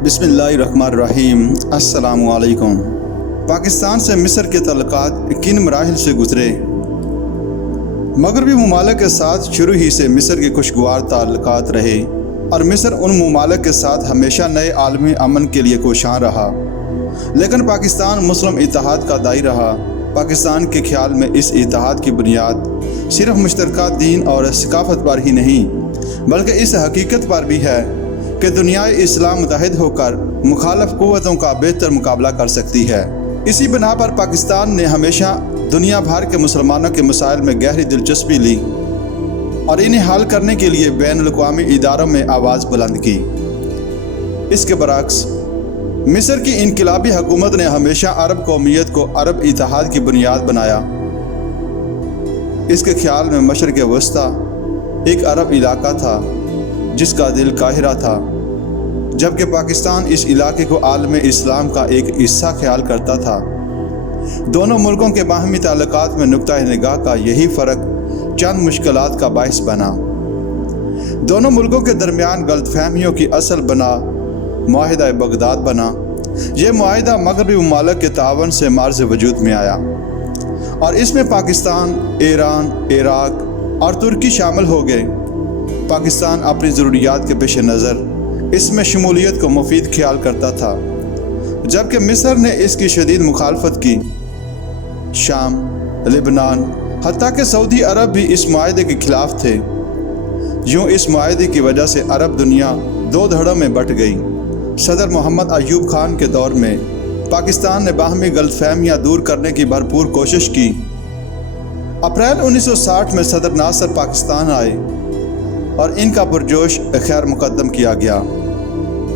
बिस्मिल्लाहिर्रहमानिर्रहीम। अस्सलामु अलैकुम। पाकिस्तान से मिस्र के तल्लुकात किन मराहिल से गुजरे? मगरबी ममालिक के साथ शुरू ही से मिस्र के खुशगवार ताल्लुकात रहे और मिस्र उन ममालिक के साथ हमेशा नए आलमी अमन के लिए कोशां रहा। लेकिन पाकिस्तान मुस्लिम इत्तेहाद का दाई रहा। पाकिस्तान के ख्याल में इस इत्तेहाद की बुनियाद सिर्फ मुश्तरका दीन और सकाफत पर ही नहीं बल्कि इस हकीकत पर भी है कि दुनियाए इस्लाम मुत्तहिद होकर मुखालफ क़ुव्वतों का बेहतर मुकाबला कर सकती है। इसी बिना पर पाकिस्तान ने हमेशा दुनिया भर के मुसलमानों के मसाइल में गहरी दिलचस्पी ली और इन्हें हल करने के लिए बैनुल-अक़वामी इदारों में आवाज़ बुलंद की। इसके बरअक्स मिस्र की इनकलाबी हुकूमत ने हमेशा अरब कौमियत को अरब इत्तेहाद की बुनियाद बनाया। इसके ख्याल में मशरिक़ वस्ता एक अरब इलाका था जिसका दिल काहिरा था, जबकि पाकिस्तान इस इलाके को आलम इस्लाम का एक हिस्सा ख्याल करता था। दोनों मुल्कों के बाहमी ताल्लुकात में नुक्ता निगाह का यही फ़र्क चंद मुश्किलात का बाइस बना। दोनों मुल्कों के दरमियान गलतफहमियों की असल बना मुआहिदा बगदाद बना। यह मुआहिदा मगरबी ममालिक के तावन से मार्ज़ वजूद में आया और इसमें पाकिस्तान, ईरान, इराक और तुर्की शामिल हो गए। पाकिस्तान अपनी ज़रूरियात के पेश नज़र इसमें शमूलियत को मुफीद ख्याल करता था, जबकि मिस्र ने इसकी शदीद मुखालफत की। शाम, लेबनान, हत्ता कि सऊदी अरब भी इस मुआहिदे के ख़िलाफ़ थे। यूँ इस मुआहिदे की वजह से अरब दुनिया दो धड़ों में बट गई। सदर मोहम्मद अय्यूब खान के दौर में पाकिस्तान ने बाहमी गलतफहमियाँ दूर करने की भरपूर कोशिश की। अप्रैल 1960 में सदर नासर पाकिस्तान आए और इनका पुरजोश खैर मुकद्दम किया गया।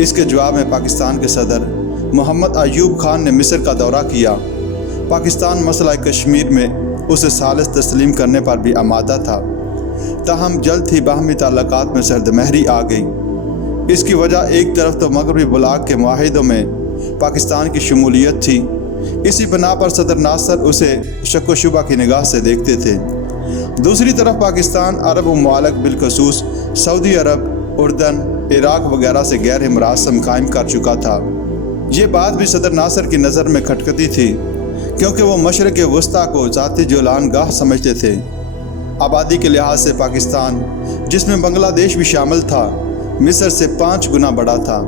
इसके जवाब में पाकिस्तान के सदर मोहम्मद अय्यूब खान ने मिस्र का दौरा किया। पाकिस्तान मसला कश्मीर में उसे सालिस तस्लीम करने पर भी आमादा था, ताहम जल्द ही बाहमी ताल्लुकात में सर्दमहरी आ गई। इसकी वजह एक तरफ तो मगरबी बुलाक के मुआहिदों में पाकिस्तान की शमूलियत थी। इसी बना पर सदर नासर उसे शक व शुबा की निगाह से देखते थे। दूसरी तरफ पाकिस्तान अरब ममालिक बिलखसूस सऊदी अरब, उर्दन, इराक वगैरह से गैर मरासम कायम कर चुका था। ये बात भी सदर नासर की नज़र में खटकती थी, क्योंकि वो मशरिक़ वस्ता को ज़ाती जुलान गाह समझते थे। आबादी के लिहाज से पाकिस्तान, जिसमें बांग्लादेश भी शामिल था, मिस्र से 5 गुना बड़ा था।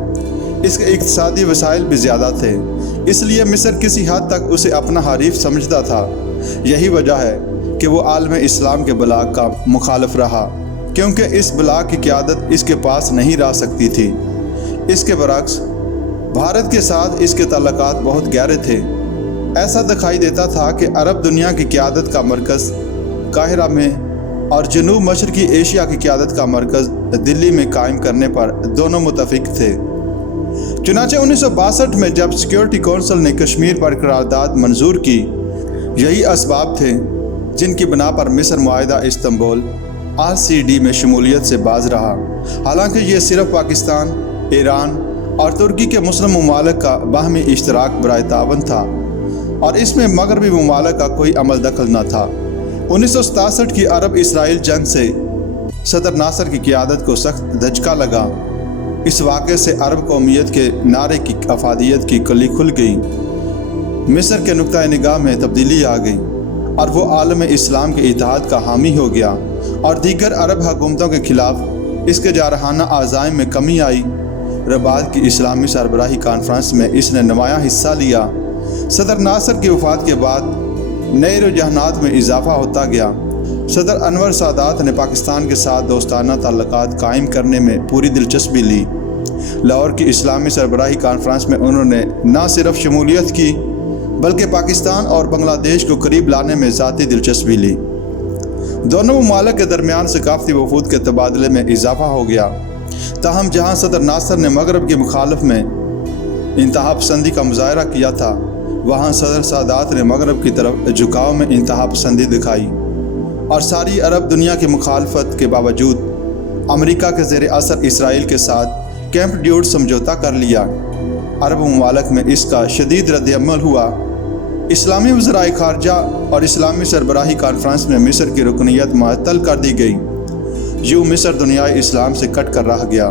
इसके इक़्तिसादी वसाइल भी ज़्यादा थे, इसलिए मिस्र किसी हद तक उसे अपना हरीफ समझता था। यही वजह है कि वो आलम इस्लाम के ब्लाक का मुखालिफ रहा, क्योंकि इस ब्लाक की क़यादत इसके पास नहीं रह सकती थी। इसके बरअक्स भारत के साथ इसके ताल्लुकात बहुत गहरे थे। ऐसा दिखाई देता था कि अरब दुनिया की क़यादत का मरकज़ काहिरा में और जनूब मशरक़ी एशिया की क़यादत का मरकज़ दिल्ली में कायम करने पर दोनों मुत्तफ़िक़ थे। चुनांचे 1962 में जब सिक्योरिटी कौंसिल ने कश्मीर पर करारदाद मंजूर की, यही असबाब थे जिनकी बना पर मिस्र मुआहिदा इस्तांबुल RCD में शमूलियत से बाज रहा। हालांकि ये सिर्फ पाकिस्तान, ईरान और तुर्की के मुस्लिम ममालिक का बाहमी इश्तराक बराए तावन था और इसमें मगरबी ममालिक का कोई अमल दखल न था। 1967 की अरब इसराइल जंग से सदर नासर की क़यादत को सख्त धचका लगा। इस वाक़े से अरब कौमियत के नारे की अफादियत की कली खुल गई। मिस्र के नुक्ता निगाह में तब्दीली आ गई और वो आलम इस्लाम के इत्तेहाद का हामी हो गया और दीगर अरब हुकूमतों के ख़िलाफ़ इसके जारहाना आज़ाइम में कमी आई। रबात की इस्लामी सरबराही कॉन्फ्रेंस में इसने नुमायाँ हिस्सा लिया। सदर नासर की वफ़ात के बाद नए रुझानात में इजाफ़ा होता गया। सदर अनवर सादात ने पाकिस्तान के साथ दोस्ताना ताल्लुकात कायम करने में पूरी दिलचस्पी ली। लाहौर की इस्लामी सरबराही कॉन्फ्रेंस में उन्होंने न सिर्फ शमूलियत की बल्कि पाकिस्तान और बांग्लादेश को करीब लाने में ज़ाती दिलचस्पी ली। दोनों ममालिक के दरमियान सकाफ़ती वफूद के तबादले में इजाफ़ा हो गया। ताहम जहाँ सदर नासर ने मगरब के मुखालफ में इंतहा पसंदी का मुजाहरा किया था, वहाँ सदर सादात ने मगरब की तरफ झुकाव में इंतहा पसंदी दिखाई और सारी अरब दुनिया की मुखालफत के बावजूद अमेरिका के ज़ेर असर इसराइल के साथ कैंप डेविड समझौता कर लिया। अरब ममालिक में इसका शदीद रद्द-ए-अमल हुआ। इस्लामी वज़राए ख़ारजा और इस्लामी सरबराही कॉन्फ्रेंस में मिस्र की रुकनियत मुअत्तल कर दी गई। यूँ मिस्र दुनिया इस्लाम से कट कर रह गया।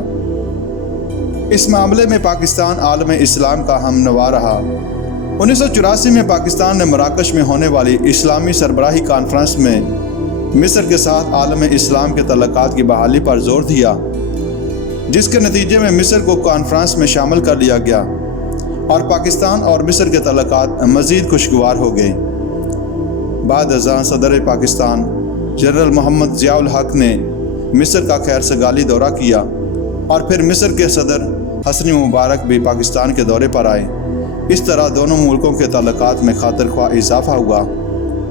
اس معاملے میں پاکستان عالم اسلام کا ہم نوا رہا۔ 1984 میں پاکستان نے مراکش میں ہونے والی اسلامی سربراہی کانفرنس میں مصر کے ساتھ عالم اسلام کے تعلقات کی بحالی پر زور دیا، جس کے نتیجے میں مصر کو کانفرنس میں شامل کر لیا گیا اور پاکستان اور مصر کے تعلقات مزید خوشگوار ہو گئے۔ بعد ازاں صدر پاکستان جنرل محمد ضیاء الحق نے مصر کا خیر سگالی دورہ کیا اور پھر مصر کے صدر حسنی مبارک بھی پاکستان کے دورے پر آئے۔ اس طرح دونوں ملکوں کے تعلقات میں خاطر خواہ اضافہ ہوا۔